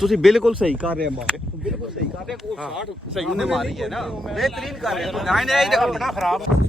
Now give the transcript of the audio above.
ਤੁਸੀਂ ਬਿਲਕੁਲ ਸਹੀ ਕਰ ਰਹੇ ਹੋ ਮਾਰੇ, ਬਿਲਕੁਲ ਸਹੀ ਕਰ ਰਹੇ ਹੋ। ਉਹ ਸ਼ਾਟ ਸਹੀ ਉਹਨੇ ਮਾਰੀ ਹੈ ਨਾ, ਬਿਹਤਰੀਨ ਕਰ ਰਹੇ ਹੋ। ਨਹੀਂ ਦੇਖੋ ਬੜਾ ਖਰਾਬ۔